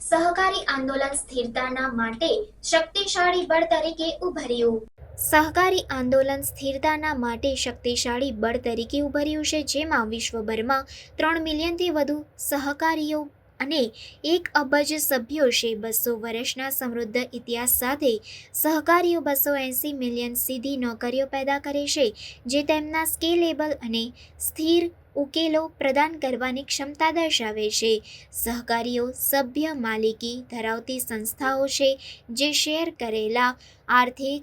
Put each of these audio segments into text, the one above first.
સહકારી આંદોલન સ્થિરતાના માટે શક્તિશાળી બળ તરીકે ઉભર્યું. સહકારી આંદોલન સ્થિરતાના માટે શક્તિશાળી બળ તરીકે ઉભર્યું છે, જેમાં વિશ્વભરમાં 3 મિલિયનથી વધુ સહકારીઓ અને 1 અબજ સભ્યો છે. 200 વર્ષના સમૃદ્ધ ઇતિહાસ સાથે સહકારીઓ 280 મિલિયન સીધી નોકરીઓ પેદા કરે છે, જે તેમના સ્કેલેબલ અને સ્થિર ઉકેલો પ્રદાન કરવાની ક્ષમતા દર્શાવે છે. સહકારીઓ સભ્ય માલિકી ધરાવતી સંસ્થાઓ છે જે શેર કરેલા આર્થિક,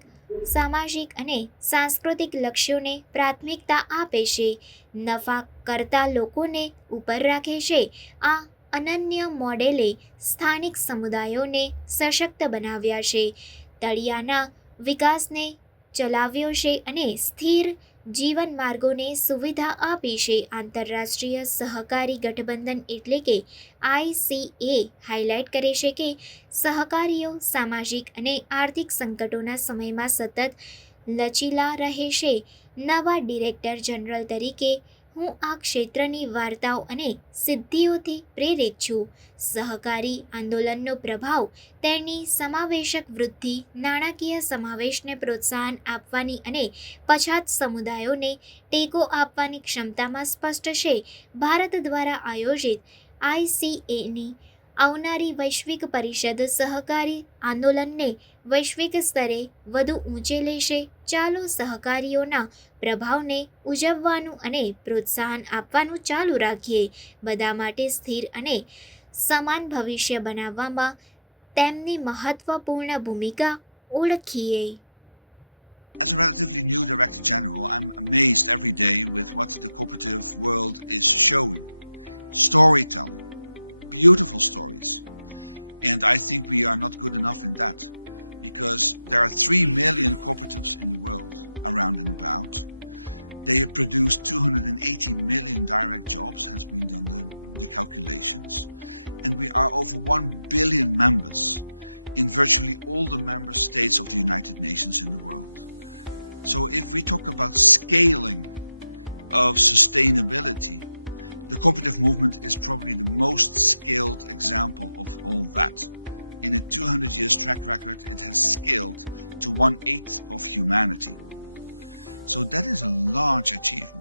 સામાજિક અને સાંસ્કૃતિક લક્ષ્યોને પ્રાથમિકતા આપે છે, નફા કરતા લોકોને ઉપર રાખે છે. આ અનન્ય મોડેલે સ્થાનિક સમુદાયોને સશક્ત બનાવ્યા છે, તળિયાના વિકાસને ચલાવ્યો છે અને સ્થિર જીવન માર્ગોને સુવિધા આપી છે. આંતરરાષ્ટ્રીય સહકારી ગઠબંધન એટલે કે ICA હાઇલાઇટ કરે છે કે સહકારીઓ સામાજિક અને આર્થિક સંકટોના સમયમાં સતત લચીલા રહે છે. નવા ડિરેક્ટર જનરલ તરીકે હું આ ક્ષેત્રની વાર્તાઓ અને સિદ્ધિઓથી પ્રેરિત છું. સહકારી આંદોલનનો પ્રભાવ તેની સમાવેશક વૃદ્ધિ, નાણાકીય સમાવેશને પ્રોત્સાહન આપવાની અને પછાત સમુદાયોને ટેકો આપવાની ક્ષમતામાં સ્પષ્ટ છે. ભારત દ્વારા આયોજિત ICAની આવનારી વૈશ્વિક પરિષદ સહકારી આંદોલનને વૈશ્વિક સ્તરે વધુ ઊંચે લેશે. ચાલો સહકારીઓના પ્રભાવને ઉજવવાનું અને પ્રોત્સાહન આપવાનું ચાલુ રાખીએ. બધા માટે સ્થિર અને સમાન ભવિષ્ય બનાવવામાં તેમની મહત્વપૂર્ણ ભૂમિકા ઓળખીએ. As a relatively new Director General, I'm amazed every day with what the cooperative world is showing. Storytelling, beautiful stories. And I think we are not good enough in that, because there are 3 million cooperatives in the world, around and about. They have produced 280 million direct jobs, has been done the calculations. And we are over 1 billion members in virtually all the member states of the United Nations in the world. So if we talk about scaling of sustainability, the cooperative movement is probably the most scaled example of all that. In a 200 years track record, it has scaled to 1/8 of humanity. So that is a large achievement.